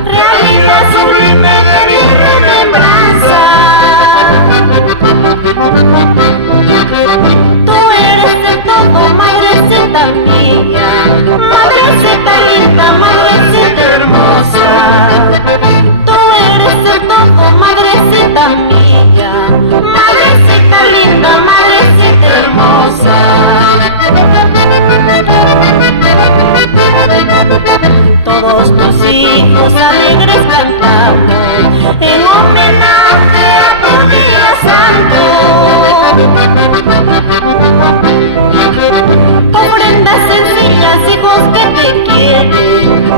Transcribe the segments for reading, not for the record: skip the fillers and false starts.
realidad sublime de mi remembranza. Tú eres de todo, madrecita mía, madrecita linda, madrecita hermosa. Tú eres de todo, madrecita mía, madrecita linda, madrecita hermosa. Todos tus hijos alegres cantamos en homenaje a tu día santo. Ofrendas sencillas, hijos que te quieren,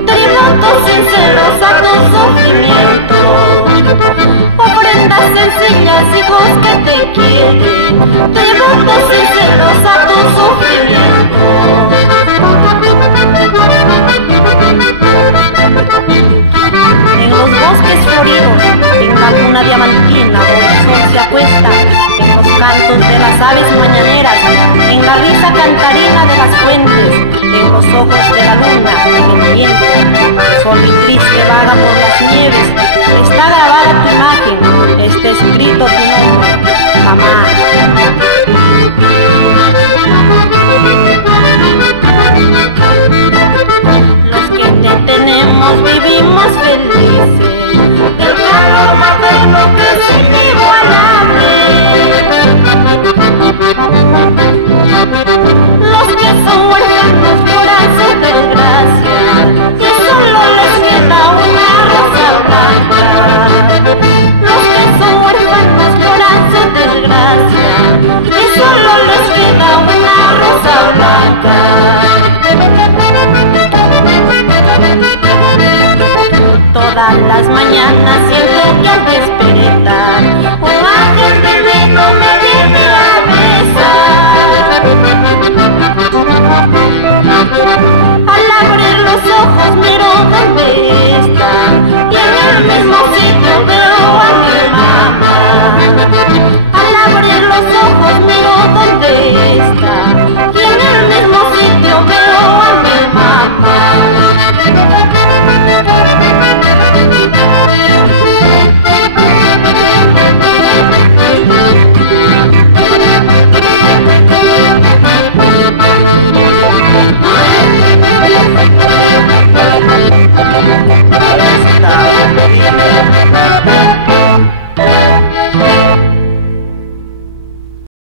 tributos sinceros a tu sufrimiento. Ofrendas sencillas, hijos que te quieren, tributos sinceros a tu sufrimiento. En los bosques floridos, en la luna diamantina donde el sol se acuesta, en los cantos de las aves mañaneras, en la risa cantarina de las fuentes, en los ojos de la luna, en el viento, solo y triste vaga por las nieves, está grabada tu imagen, está escrito tu nombre, mamá. Los que te tenemos vivimos felices, del calor materno que es inigualable. Los que son huérfanos lloran sin desgracia y solo les queda una rosa blanca. Los que son huérfanos lloran sin desgracia y solo les queda una rosa blanca. Todas las mañanas siempre que te espero,